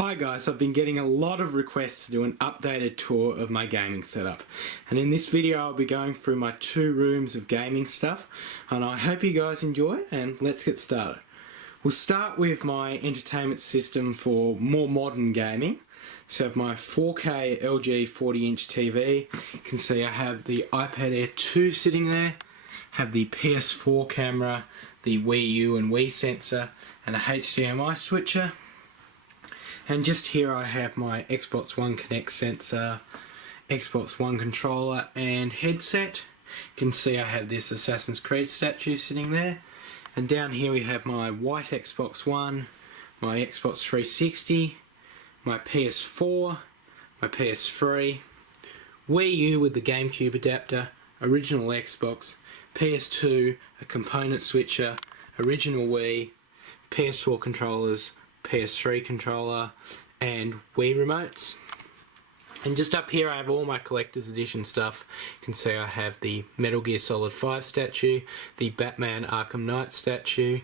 Hi guys, I've been getting a lot of requests to do an updated tour of my gaming setup, and in this video I'll be going through my 2 rooms of gaming stuff, and I hope you guys enjoy it, and let's get started. We'll start with my entertainment system for more modern gaming. So I have my 4K LG 40-inch TV. You can see I have the iPad Air 2 sitting there, have the PS4 camera, the Wii U and Wii sensor, and a HDMI switcher. And just here I have my Xbox One Connect sensor, Xbox One controller and headset. You can see I have this Assassin's Creed statue sitting there. And down here we have my white Xbox One, my Xbox 360, my PS4, my PS3, Wii U with the GameCube adapter, original Xbox, PS2, a component switcher, original Wii, PS4 controllers, PS3 controller and Wii remotes. And just up here I have all my collector's edition stuff. You can see I have the Metal Gear Solid 5 statue, the Batman Arkham Knight statue,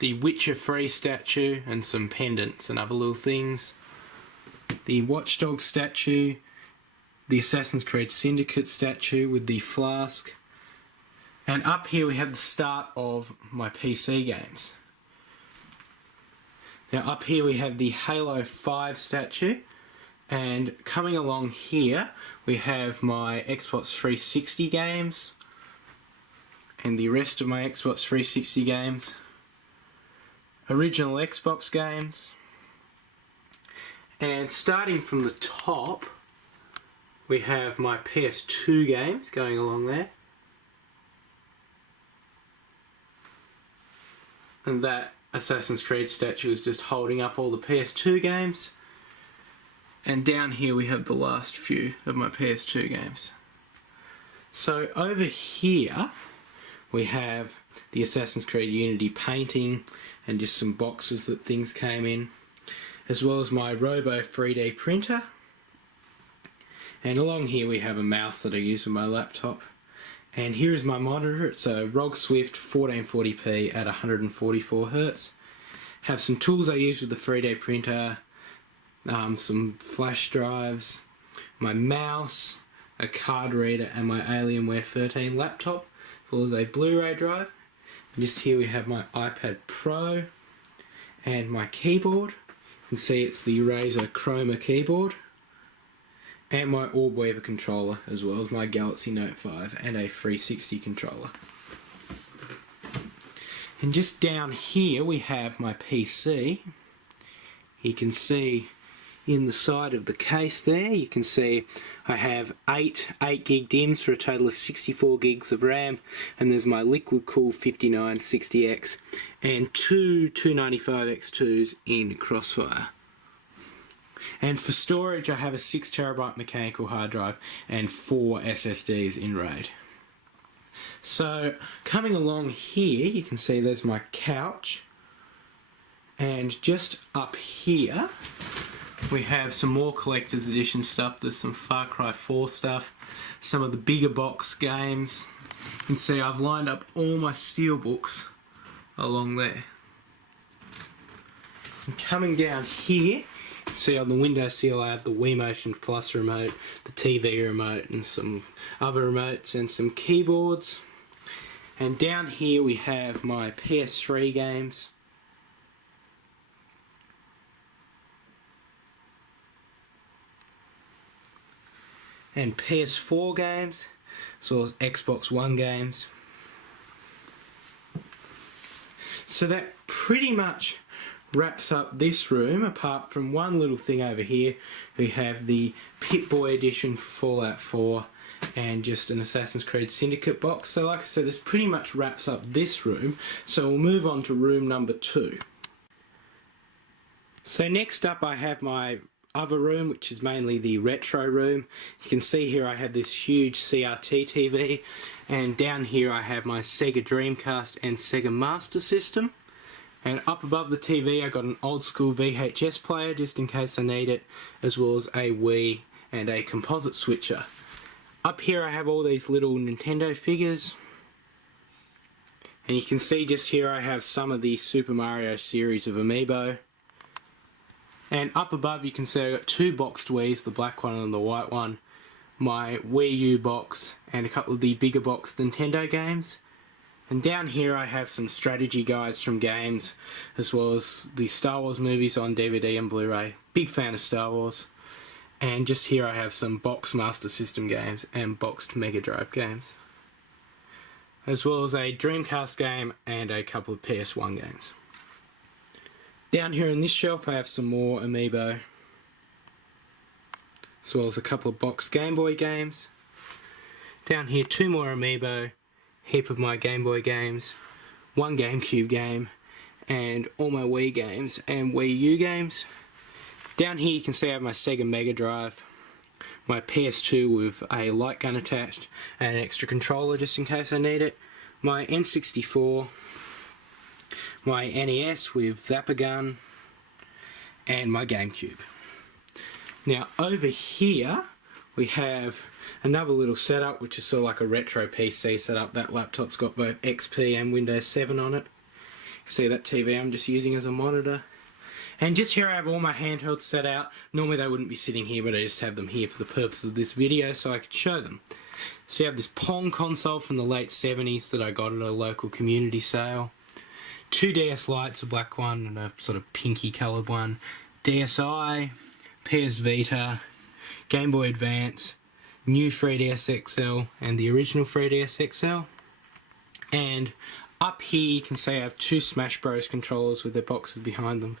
the Witcher 3 statue and some pendants and other little things, the Watch Dogs statue, the Assassin's Creed Syndicate statue with the flask, and up here we have the start of my PC games. Now up here we have the Halo 5 statue, and coming along here we have my Xbox 360 games and the rest of my Xbox 360 games, original Xbox games, and starting from the top we have my PS2 games going along there, and that Assassin's Creed statue is just holding up all the PS2 games. And down here we have the last few of my PS2 games. So over here we have the Assassin's Creed Unity painting and just some boxes that things came in, as well as my Robo 3D printer. And along here we have a mouse that I use with my laptop. And here is my monitor. It's a ROG Swift 1440p at 144Hz. Have some tools I use with the 3D printer, some flash drives, my mouse, a card reader and my Alienware 13 laptop, as well as a Blu-ray drive. And just here we have my iPad Pro and my keyboard. You can see it's the Razer Chroma keyboard. And my Orb Weaver controller, as well as my Galaxy Note 5 and a 360 controller. And just down here we have my PC. You can see in the side of the case there, you can see I have 8 gig DIMMs for a total of 64 gigs of RAM, and there's my liquid cooled 5960X and 2 295X2s in Crossfire. And for storage I have a 6TB mechanical hard drive and 4 SSDs in RAID. So coming along here you can see there's my couch, and just up here we have some more collector's edition stuff. There's some Far Cry 4 stuff, some of the bigger box games. You can see I've lined up all my steelbooks along there. And coming down here, see on the windowsill I have the Wii Motion Plus remote, the TV remote and some other remotes and some keyboards. And down here we have my PS3 games. And PS4 games, as well as Xbox One games. So that pretty much wraps up this room, apart from one little thing over here. We have the Pip-Boy edition for Fallout 4 and just an Assassin's Creed Syndicate box. So like I said, this pretty much wraps up this room, so we'll move on to room number 2. So next up I have my other room, which is mainly the retro room. You can see here I have this huge CRT TV, and down here I have my Sega Dreamcast and Sega Master System. And up above the TV I got an old school VHS player just in case I need it, as well as a Wii and a composite switcher. Up here I have all these little Nintendo figures. And you can see just here I have some of the Super Mario series of amiibo. And up above you can see I've got two boxed Wii's, the black one and the white one, my Wii U box, and a couple of the bigger box Nintendo games. And down here I have some strategy guides from games, as well as the Star Wars movies on DVD and Blu-ray. Big fan of Star Wars. And just here I have some boxed Master System games and boxed Mega Drive games, as well as a Dreamcast game and a couple of PS1 games. Down here in this shelf I have some more Amiibo, as well as a couple of boxed Game Boy games. Down here two more Amiibo, heap of my Game Boy games, one GameCube game, and all my Wii games and Wii U games. Down here you can see I have my Sega Mega Drive, my PS2 with a light gun attached and an extra controller just in case I need it, my N64, my NES with Zapper gun, and my GameCube. Now over here we have another little setup which is sort of like a retro PC setup. That laptop's got both XP and Windows 7 on it. See that TV I'm just using as a monitor. And just here I have all my handhelds set out. Normally they wouldn't be sitting here, but I just have them here for the purpose of this video so I could show them. So you have this Pong console from the late 70s that I got at a local community sale. Two DS Lites, a black one and a sort of pinky coloured one. DSi, PS Vita, Game Boy Advance, new 3DS XL and the original 3DS XL. And up here you can see I have two Smash Bros controllers with their boxes behind them.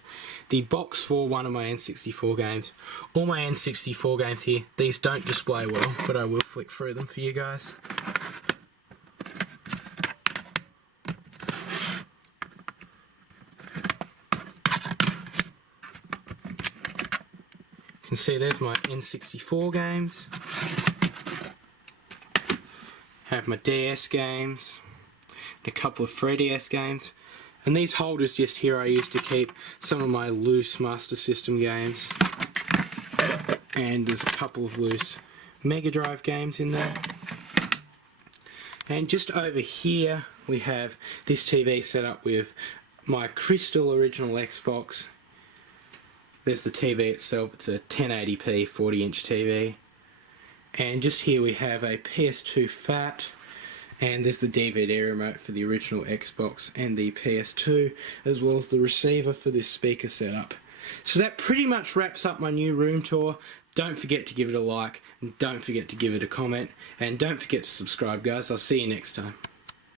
The box for one of my N64 games. All my N64 games here, these don't display well, but I will flick through them for you guys. You can see there's my N64 games. Have my DS games, and a couple of 3DS games. And these holders just here I use to keep some of my loose Master System games. And there's a couple of loose Mega Drive games in there. And just over here we have this TV set up with my Crystal original Xbox. There's the TV itself, it's a 1080p 40-inch TV. And just here we have a PS2 Fat, and there's the DVD remote for the original Xbox and the PS2, as well as the receiver for this speaker setup. So that pretty much wraps up my new room tour. Don't forget to give it a like, and don't forget to give it a comment, and don't forget to subscribe guys. I'll see you next time.